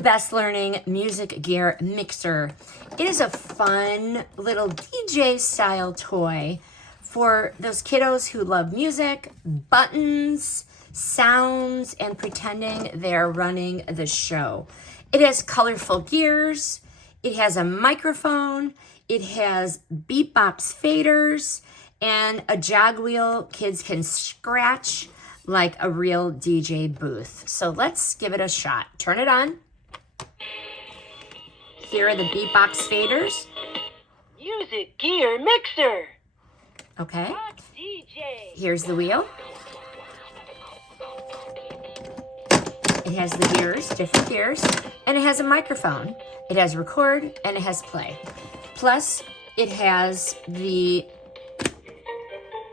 the Best Learning Music Gear Mixer. It is a fun little DJ style toy for those kiddos who love music, buttons, sounds, and pretending they're running the show. It has colorful gears, it has a microphone, it has beatbox faders, and a jog wheel kids can scratch like a real DJ booth. So let's give it a shot. Turn it on. Here are the beatbox faders. Music Gear Mixer. Okay. Hot DJ. Here's the wheel. It has the gears, different gears, and it has a microphone. It has record and it has play. Plus, it has the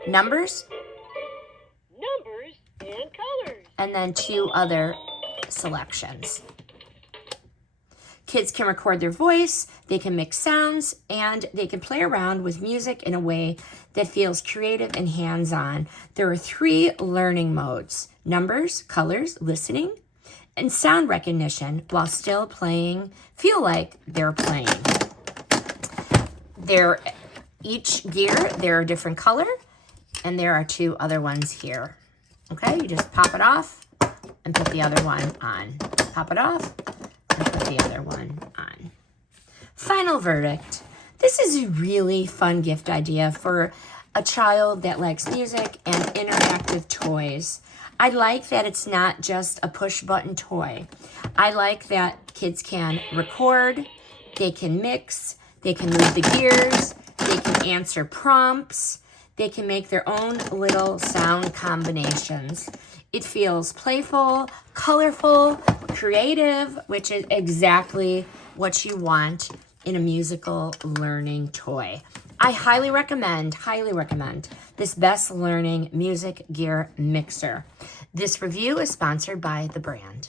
numbers And colors. and then 2 other selections. Kids can record their voice, they can mix sounds, and they can play around with music in a way that feels creative and hands-on. There are 3 learning modes: numbers, colors, listening, and sound recognition while still playing, feel like they're playing. Each gear, they're a different color, and there are 2 other ones here. Okay, you just pop it off and put the other one on. Pop it off and put the other one on. Final verdict. This is a really fun gift idea for a child that likes music and interactive toys. I like that it's not just a push button toy. I like that kids can record, they can mix, they can move the gears, they can answer prompts, they can make their own little sound combinations. It feels playful, colorful, creative, which is exactly what you want in a musical learning toy. I highly recommend this Best Learning Music Gear Mixer. This review is sponsored by the brand.